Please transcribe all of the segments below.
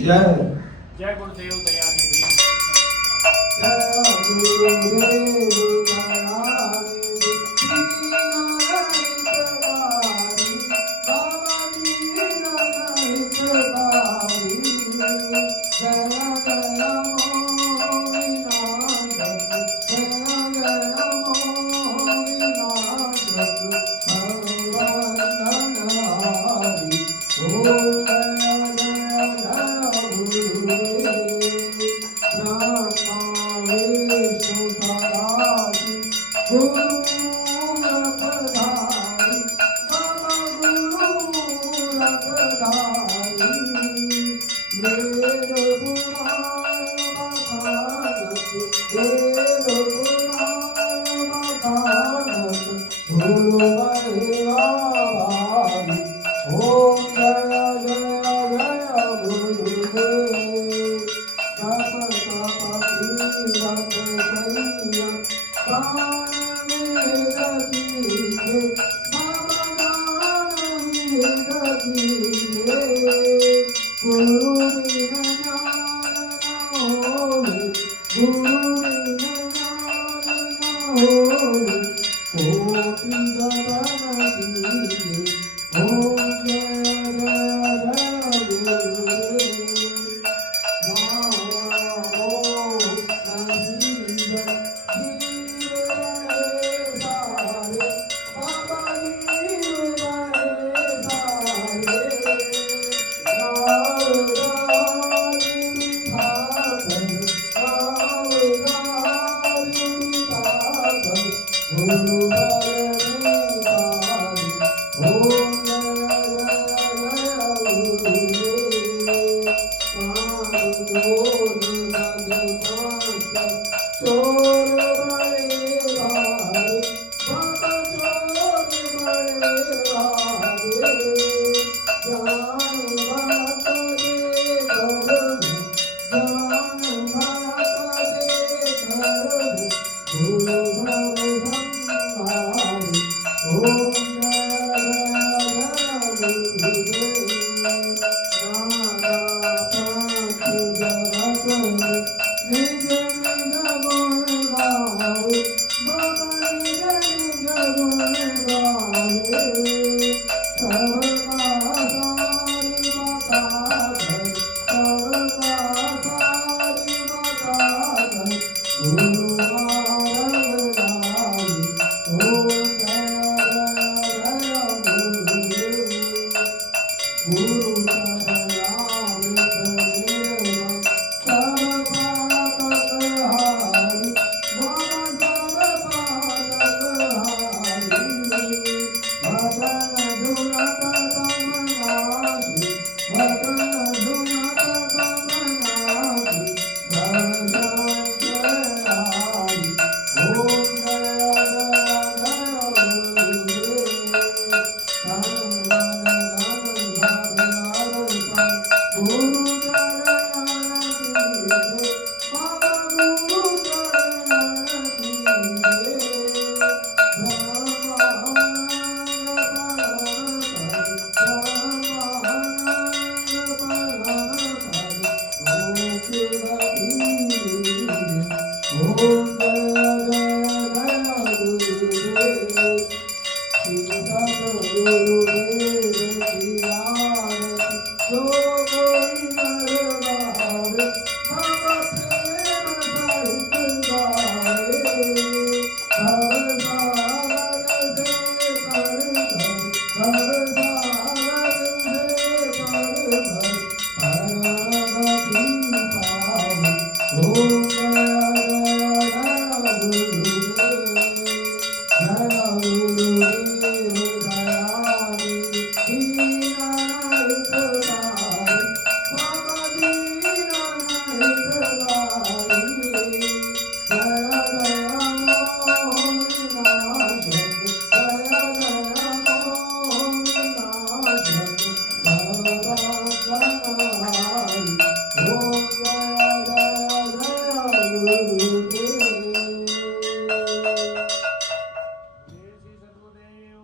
जय। जय गुरुदेव दयानिधि। जय गुरुदेव दयानिधि। दीनरहितकारी, बाबा दीनरहितकारी। जय जय मोहिनाथ, जय जय मोहिनाथ,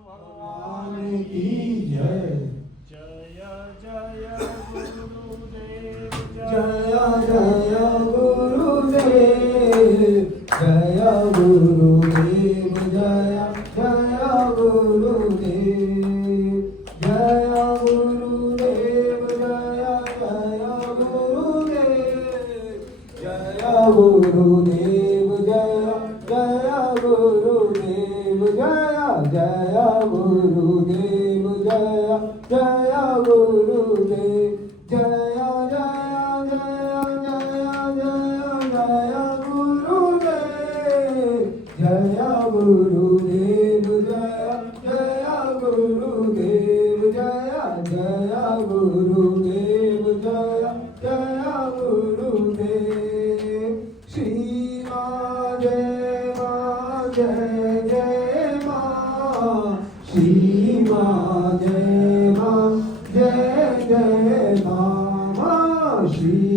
भगवान हरि। ओम जय जय गुरुदेव जय गुरुदेव जय गुरुदेव जय जय गुरुदेव जय गुरुदेव जय जय गुरुदेव जय गुरुदेव जय जय गुरुदेव जय जय गुरुदेव जय जय गुरुदेव जय जय जय गुरुदेव जय जय गुरुदेव जय जय गुरुदेव जय जय गुरुदेव श्री माँ जय माँ श्री माँ जय जय माँ श्री